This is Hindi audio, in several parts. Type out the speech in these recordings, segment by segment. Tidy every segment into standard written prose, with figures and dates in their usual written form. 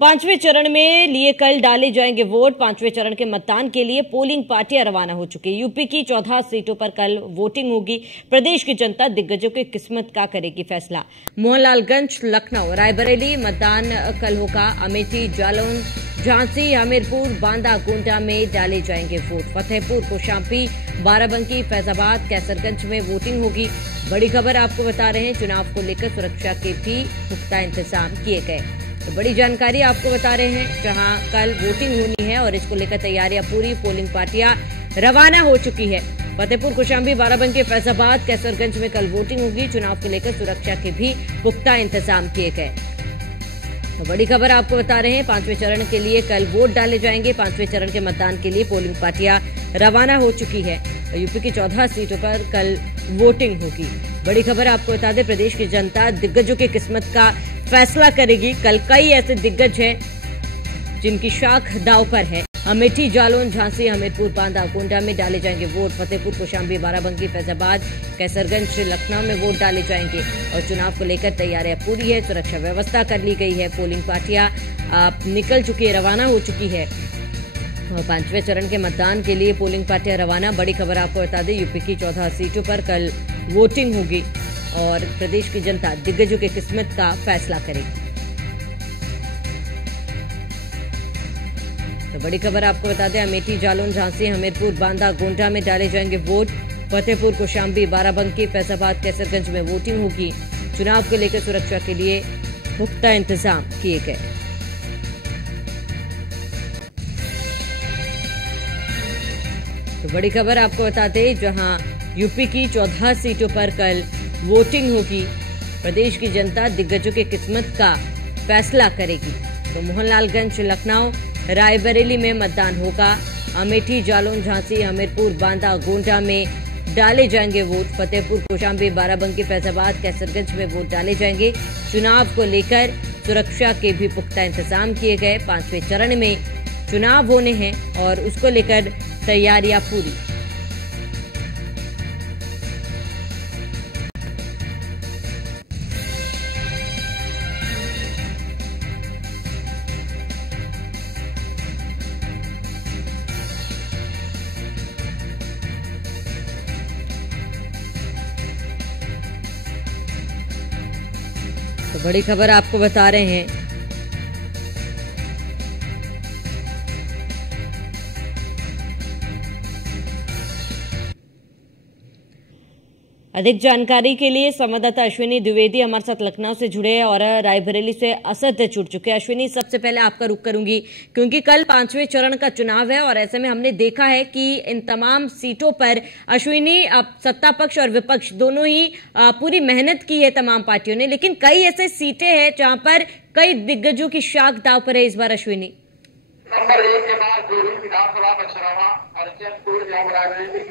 पांचवें चरण में लिए कल डाले जाएंगे वोट। पांचवें चरण के मतदान के लिए पोलिंग पार्टियां रवाना हो चुकी। यूपी की 14 सीटों पर कल वोटिंग होगी। प्रदेश की जनता दिग्गजों की किस्मत का करेगी फैसला। मोहनलालगंज, लखनऊ, रायबरेली मतदान कल होगा। अमेठी, जालौन, झांसी, हमीरपुर, बांदा, गोंडा में डाले जाएंगे वोट। फतेहपुर, कौशाम्बी, बाराबंकी, फैजाबाद, कैसरगंज में वोटिंग होगी। बड़ी खबर आपको बता रहे हैं, चुनाव को लेकर सुरक्षा के भी पुख्ता इंतजाम किए गए। तो बड़ी जानकारी आपको बता रहे हैं, जहां कल वोटिंग होनी है और इसको लेकर तैयारियां पूरी। पोलिंग पार्टियां रवाना हो चुकी है। फतेहपुर, कौशाम्बी, बाराबंकी, फैजाबाद, कैसरगंज में कल वोटिंग होगी। चुनाव को लेकर सुरक्षा के भी पुख्ता इंतजाम किए गए। तो बड़ी खबर आपको बता रहे हैं, पांचवें चरण के लिए कल वोट डाले जाएंगे। पांचवें चरण के मतदान के लिए पोलिंग पार्टियां रवाना हो चुकी है। यूपी की 14 सीटों पर कल वोटिंग होगी। बड़ी खबर आपको बता दें, प्रदेश की जनता दिग्गजों की किस्मत का फैसला करेगी। कल कई ऐसे दिग्गज हैं जिनकी शाख दांव पर है। अमेठी, जालौन, झांसी, हमीरपुर, बांदा, गोंडा में डाले जाएंगे वोट। फतेहपुर, कौशाम्बी, बाराबंकी, फैजाबाद, कैसरगंज, लखनऊ में वोट डाले जाएंगे और चुनाव को लेकर तैयारियां पूरी है। सुरक्षा व्यवस्था कर ली गई है। पोलिंग पार्टियां निकल चुकी है, रवाना हो चुकी है। और पांचवें चरण के मतदान के लिए पोलिंग पार्टियां रवाना। बड़ी खबर आपको बता दें, यूपी की 14 सीटों पर कल वोटिंग होगी और प्रदेश की जनता दिग्गजों की किस्मत का फैसला करेगी। तो बड़ी खबर आपको बता दें, अमेठी, जालौन, झांसी, हमीरपुर, बांदा, गोंडा में डाले जाएंगे वोट। फतेहपुर, कौशाम्बी, बाराबंकी, फैजाबाद, कैसरगंज में वोटिंग होगी। चुनाव को लेकर सुरक्षा के लिए पुख्ता इंतजाम किए गए। तो बड़ी खबर आपको बता दें, जहां यूपी की 14 सीटों पर कल वोटिंग होगी। प्रदेश की जनता दिग्गजों की किस्मत का फैसला करेगी। तो मोहनलालगंज, लखनऊ, रायबरेली में मतदान होगा। अमेठी, जालौन, झांसी, हमीरपुर, बांदा, गोंडा में डाले जाएंगे वोट। फतेहपुर, कौशाम्बी, बाराबंकी, फैजाबाद, कैसरगंज में वोट डाले जाएंगे। चुनाव को लेकर सुरक्षा के भी पुख्ता इंतजाम किए गए। पांचवें चरण में चुनाव होने हैं और उसको लेकर तैयारियां पूरी। तो बड़ी खबर आपको बता रहे हैं, अधिक जानकारी के लिए संवाददाता अश्विनी द्विवेदी हमारे साथ लखनऊ से जुड़े और रायबरेली से असद जुड़ चुके हैं। अश्विनी, सबसे पहले आपका रुख करूंगी क्योंकि कल पांचवें चरण का चुनाव है और ऐसे में हमने देखा है कि इन तमाम सीटों पर अश्विनी सत्ता पक्ष और विपक्ष दोनों ही पूरी मेहनत की है तमाम पार्टियों ने, लेकिन कई ऐसे सीटें हैं जहां पर कई दिग्गजों की शाख दांव पर है इस बार। अश्विनी, नंबर 1 के बाद जो भी विधानसभा पक्षरवा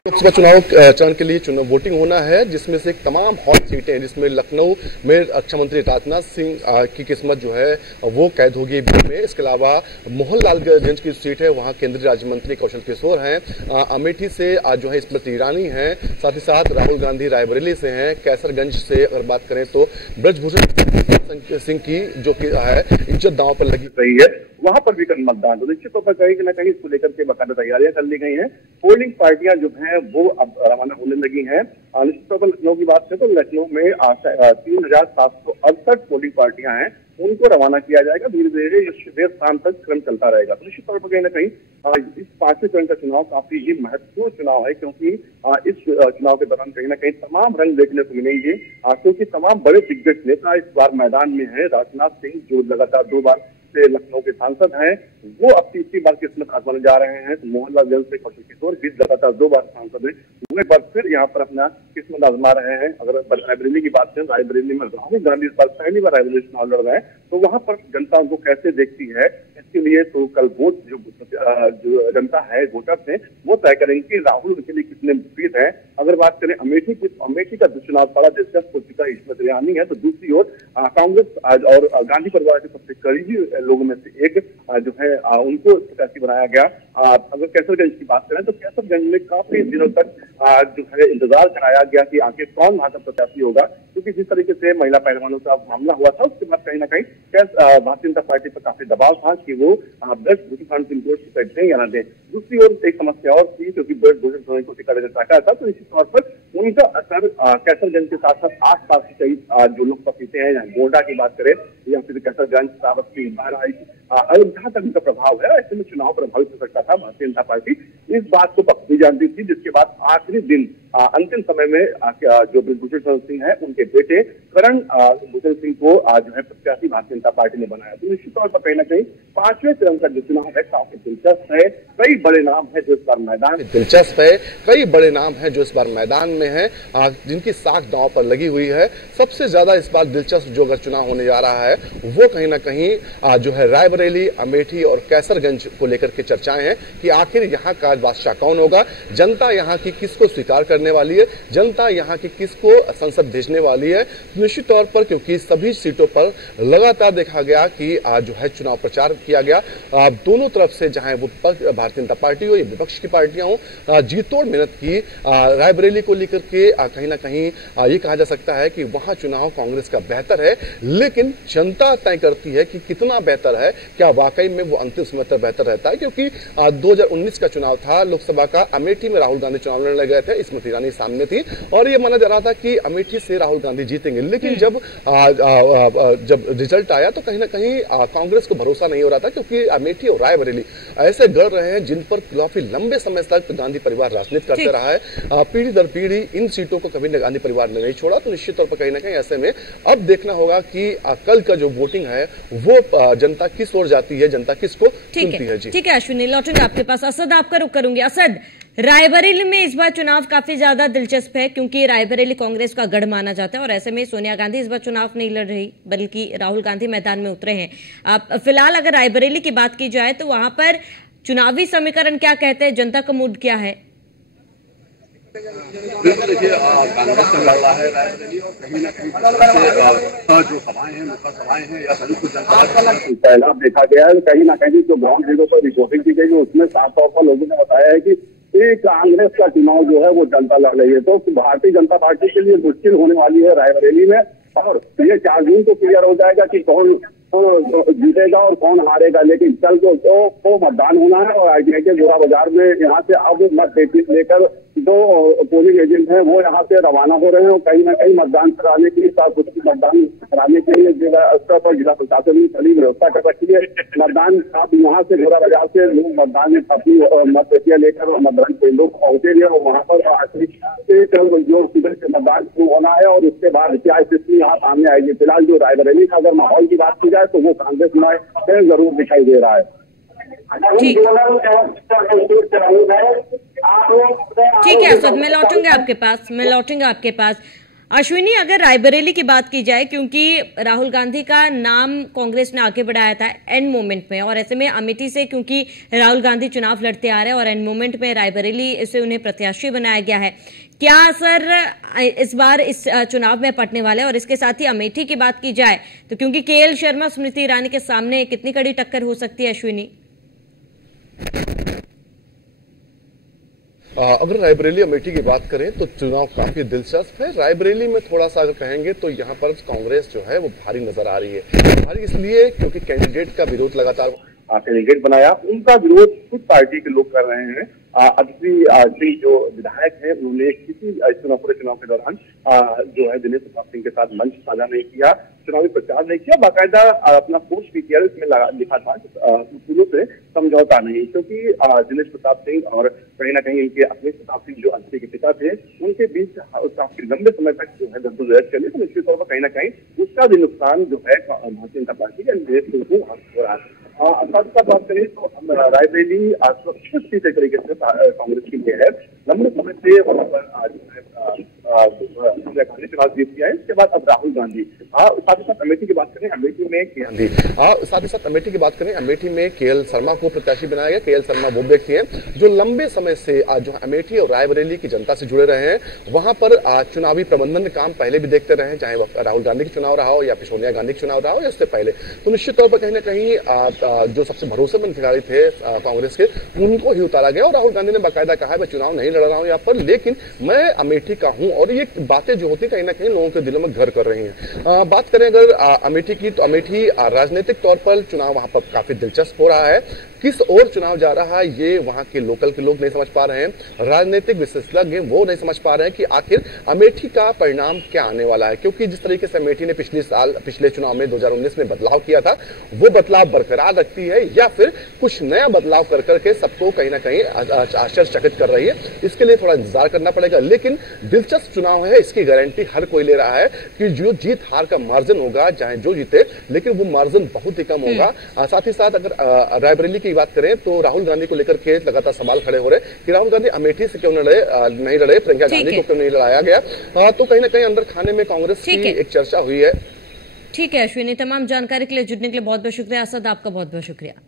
लोकसभा चुनाव चरण के लिए चुनाव वोटिंग होना है, जिसमें से तमाम हॉट सीटें हैं, जिसमें लखनऊ में रक्षा मंत्री राजनाथ सिंह की किस्मत जो है वो कैद होगी में। इसके अलावा मोहनलालगंज की सीट है, वहां केंद्रीय राज्य मंत्री कौशल किशोर हैं। अमेठी से जो है स्मृति ईरानी हैं, साथ ही साथ राहुल गांधी रायबरेली से हैं। कैसरगंज से अगर बात करें तो ब्रजभूषण सिंह की जो कि है इज्जत दांव पर लगी रही है, वहां पर भी कल मतदान। तो निश्चित तौर पर कहीं न कहीं इसको लेकर के बाकायदा तैयारियां कर ली गई हैं। पोलिंग पार्टियां जो हैं वो अब रवाना होने लगी हैं। निश्चित तौर पर लखनऊ की बात करें तो लखनऊ में 3768 पोलिंग पार्टियां हैं, उनको रवाना किया जाएगा। धीरे धीरे देर शाम तक क्रम चलता रहेगा। तो निश्चित तौर पर कहीं ना कहीं इस पांचवें चरण का चुनाव काफी ही महत्वपूर्ण चुनाव है, क्योंकि इस चुनाव के दौरान कहीं ना कहीं तमाम रंग देखने को मिलेंगे, क्योंकि तमाम बड़े दिग्गज नेता इस बार मैदान में है। राजनाथ सिंह जो लगातार 2 बार से लखनऊ के सांसद हैं, वो अब तीसरी बार किस्मत आजमाने जा रहे हैं। तो मोहनलालगंज से कौशल किशोर भी लगातार 2 बार सांसद हैं, वो एक बार फिर यहाँ पर अपना किस्मत आजमा रहे हैं। अगर रायबरेली की बात करें, रायबरेली में राहुल गांधी इस बार पहली बार रायबरेली चुनाव लड़ रहे हैं, तो वहां पर जनता उनको कैसे देखती है, इसके लिए तो कल वोट जो जनता है, वोटर्स हैं, वो तय करेंगे कि राहुल उनके लिए कितने मुफीद है। अगर बात करें अमेठी की, अमेठी का चुनाव बड़ा दिलचस्प हो चुका है, स्मृति ईरानी है, तो दूसरी ओर कांग्रेस और गांधी परिवार के सबसे करीबी लोगों में से एक जो है उनको प्रत्याशी बनाया गया। अगर कैसरगंज की बात करें तो कैसरगंज में काफी दिनों तक जो है इंतजार कराया गया कि आखिर कौन वहां का प्रत्याशी होगा, क्योंकि जिस तरीके से महिला पहलवानों का मामला हुआ था उसके बाद कहीं ना कहीं भारतीय जनता पार्टी पर काफी दबाव था कि वो ब्लड भूषण सिंह को टिकट दें या ना दें। दूसरी ओर एक समस्या और थी, क्योंकि ब्लड भूषण सिंह को टिकट चाहता था, तो इसी तौर पर उनका असर कैसरगंज के साथ साथ आसपास की कई जो लोकसभा सीटें हैं, गोंडा की बात करें या फिर कैसरगंज, श्रावस्ती, बहराइच, अयोध्या तक उनका प्रभाव है। ऐसे में चुनाव प्रभावित हो सकता था। भारतीय जनता पार्टी इस बात को बखूबी जानती थी, जिसके बाद आखिरी दिन अंतिम समय में जो ब्रजभूषण सिंह है उनके बेटे करण भूषण सिंह को जो है प्रत्याशी भारतीय जनता पार्टी ने बनाया। तो निश्चित तौर पर कहीं ना कहीं 5वें चरण का जो चुनाव है काफी दिलचस्प है। कई बड़े नाम है जो इस बार मैदान दिलचस्प है, कई बड़े नाम है जो इस बार मैदान में है, जिनकी साख दांव पर लगी हुई है। सबसे ज्यादा इस बार दिलचस्प जो अगर चुनाव होने जा रहा है वो कहीं ना कहीं जो है रायबरेली, अमेठी और कैसरगंज को लेकर के चर्चाएं हैं कि आखिर यहाँ का बादशाह कौन होगा। जनता यहाँ की किसको स्वीकार करने वाली है, जनता यहाँ की किसको संसद भेजने वाली है। निश्चित तौर पर क्योंकि सभी सीटों पर लगातार देखा गया कि जो है चुनाव प्रचार किया गया, दोनों तरफ से चाहे वो भारतीय जनता पार्टी हो या विपक्ष की पार्टियां हो, जीतोड़ मेहनत की। रायबरेली को लेकर के कहीं ना कहीं ये कहा जा सकता है कि वहां चुनाव कांग्रेस का बेहतर है, लेकिन जनता तय करती है कि कितना बेहतर है, क्या वाकई में वो अंतिम समय तक बेहतर रहता है। क्योंकि 2019 का चुनाव था लोकसभा का, अमेठी में राहुल गांधी चुनाव लड़ने गए थे, स्मृति ईरानी सामने थी और ये माना जा रहा था कि अमेठी से राहुल गांधी जीतेंगे। लेकिन जब रिजल्ट आया तो कहीं ना कहीं कांग्रेस को भरोसा नहीं हो रहा था, क्योंकि अमेठी और रायबरेली ऐसे गढ़ रहे हैं जिन पर काफी लंबे समय तक गांधी परिवार राजनीति करते रहा है। पीढ़ी दर पीढ़ी इन सीटों को कभी गांधी परिवार ने नहीं छोड़ा। तो निश्चित तौर पर कहीं ना कहीं ऐसे में अब देखना होगा कि कल का जो वोटिंग है वो जनता किस ओर जाती है, जनता किसको चुनती है। जी ठीक है अश्विनी, लौटूंगा आपके पास। असद, आपका रुख करूंगी। असद, रायबरेली में इस बार चुनाव काफी ज्यादा दिलचस्प है, क्योंकि रायबरेली कांग्रेस का गढ़ माना जाता है और ऐसे में सोनिया गांधी इस बार चुनाव नहीं लड़ रही, बल्कि राहुल गांधी मैदान में उतरे हैं। फिलहाल अगर रायबरेली की बात की जाए तो वहां पर चुनावी समीकरण क्या कहते हैं, जनता का मूड क्या है? बिल्कुल, देखिए कांग्रेस से लड़ रहा है रायबरेली और कहीं ना कहीं जो सभाएं हैं, मुख्य सभाएं हैं या संयुक्त जनता पहला देखा गया है, कहीं ना कहीं जो ग्राउंड जीरो पर रिपोर्टिंग की गई उसमें साफ तौर पर लोगों ने बताया है कि कांग्रेस का चुनाव जो है वो जनता लड़ रही है। तो भारतीय जनता पार्टी के लिए मुश्किल होने वाली है रायबरेली में, और ये 4 जून को क्लियर हो जाएगा कि कौन जीतेगा और कौन हारेगा। लेकिन कल तो मतदान होना है और आईटीआई के गोरा बाजार में यहाँ से अब मत लेकर जो पोलिंग एजेंट हैं वो यहाँ से रवाना हो रहे हैं और कहीं ना कहीं मतदान कराने के लिए मतदान कराने के लिए जिला स्तर पर जिला प्रशासन ने कड़ी व्यवस्था कर रखी है। मतदान अब यहाँ से गोरा बाजार से लोग मतदान अपनी मत लेकर मतदान केंद्रों को पहुंचेंगे और वहाँ पर जो सुबह से मतदान शुरू होना है और उसके बाद क्या स्थिति यहाँ सामने आएगी। फिलहाल जो रायबरेली का अगर माहौल की बात की जाए तो वो कांग्रेस में जरूर दिखाई दे रहा है। ठीक है असद, मैं लौटूंगा आपके पास। अश्विनी, अगर रायबरेली की बात की जाए, क्योंकि राहुल गांधी का नाम कांग्रेस ने आगे बढ़ाया था एंड मोमेंट में, और ऐसे में अमेठी से क्योंकि राहुल गांधी चुनाव लड़ते आ रहे हैं और एंड मोमेंट में रायबरेली से उन्हें प्रत्याशी बनाया गया है, क्या असर इस बार इस चुनाव में पड़ने वाला है? और इसके साथ ही अमेठी की बात की जाए तो क्योंकि केएल शर्मा, स्मृति ईरानी के सामने कितनी कड़ी टक्कर हो सकती है अश्विनी? अगर रायबरेली अमेठी की बात करें तो चुनाव काफी दिलचस्प है। रायबरेली में थोड़ा सा अगर कहेंगे तो यहाँ पर कांग्रेस जो है वो भारी नजर आ रही है। भारी इसलिए क्योंकि कैंडिडेट का विरोध लगातार कैंडिडेट बनाया, उनका विरोध कुछ पार्टी के लोग कर रहे हैं। अभी जो विधायक है उन्होंने किसी पूरे चुनाव के दौरान जो है दिनेश प्रताप सिंह के साथ मंच साझा नहीं किया, चुनावी प्रचार नहीं किया, बाकायदा अपना पोस्ट भी किया। इसमें लिखा था पूर्व से समझौता नहीं, क्योंकि दिनेश प्रताप सिंह और कहीं ना कहीं इनके अखिलेश प्रताप सिंह जो अंतरी के पिता थे उनके बीच काफी लंबे समय तक जो है जद्दोजहद चली। तो निश्चित तौर पर कहीं ना कहीं उसका भी नुकसान जो है भारतीय जनता पार्टी के हो रहा है। बात करें तो रायबरेली सुरक्षित सीट एक तरीके से कांग्रेस की लिए है। लंबे समय से वहां पर सोनिया गांधी चुनाव जीत किया है। इसके बाद अब राहुल गांधी, साथ ही साथ अमेठी की बात करें, अमेठी में में गांधी। साथ ही साथ अमेठी की बात करें, अमेठी में केएल शर्मा को प्रत्याशी बनाया गया। केएल शर्मा वो व्यक्ति हैं जो लंबे समय से जो अमेठी और रायबरेली की जनता से जुड़े रहे हैं। वहां पर चुनावी प्रबंधन काम पहले भी देखते रहे, चाहे राहुल गांधी का चुनाव रहा हो या सोनिया गांधी का चुनाव रहा हो या उससे पहले। तो निश्चित तौर पर कहीं ना कहीं जो सबसे भरोसेमंद खिलाड़ी थे कांग्रेस के, उनको ही उतारा गया। और राहुल गांधी ने बाकायदा कहा है मैं चुनाव नहीं लड़ रहा हूं यहाँ पर, लेकिन मैं अमेठी का हूं। और ये बातें जो होती कहीं ना कहीं लोगों के दिलों में घर कर रही हैं। बात करें अगर अमेठी की, तो अमेठी राजनीतिक तौर पर चुनाव वहां पर काफी दिलचस्प हो रहा है। किस ओर चुनाव जा रहा है ये वहां के लोकल के लोग नहीं समझ पा रहे हैं। राजनीतिक विशेषज्ञ वो नहीं समझ पा रहे हैं कि आखिर अमेठी का परिणाम क्या आने वाला है, क्योंकि जिस तरीके से अमेठी ने पिछले चुनाव में 2019 में बदलाव किया था, वो बदलाव बरकरार रखती है या फिर कुछ नया बदलाव कर करके सबको कहीं ना कहीं आश्चर्यचकित कर रही है। इसके लिए थोड़ा इंतजार करना पड़ेगा, लेकिन दिलचस्प चुनाव है, इसकी गारंटी हर कोई ले रहा है कि जो जीत हार का मार्जिन होगा, चाहे जो जीते, लेकिन वो मार्जिन बहुत ही कम होगा। साथ ही साथ अगर रायबरेली की बात करें तो राहुल गांधी को लेकर के लगातार सवाल खड़े हो रहे कि राहुल गांधी अमेठी से क्यों नहीं लड़े, प्रियंका गांधी को क्यों नहीं लड़ाया गया। तो कहीं ना कहीं अंदर खाने में कांग्रेस की एक चर्चा हुई है। ठीक है अश्विनी, तमाम जानकारी के लिए जुड़ने के लिए बहुत बहुत शुक्रिया। असद, आपका बहुत बहुत शुक्रिया।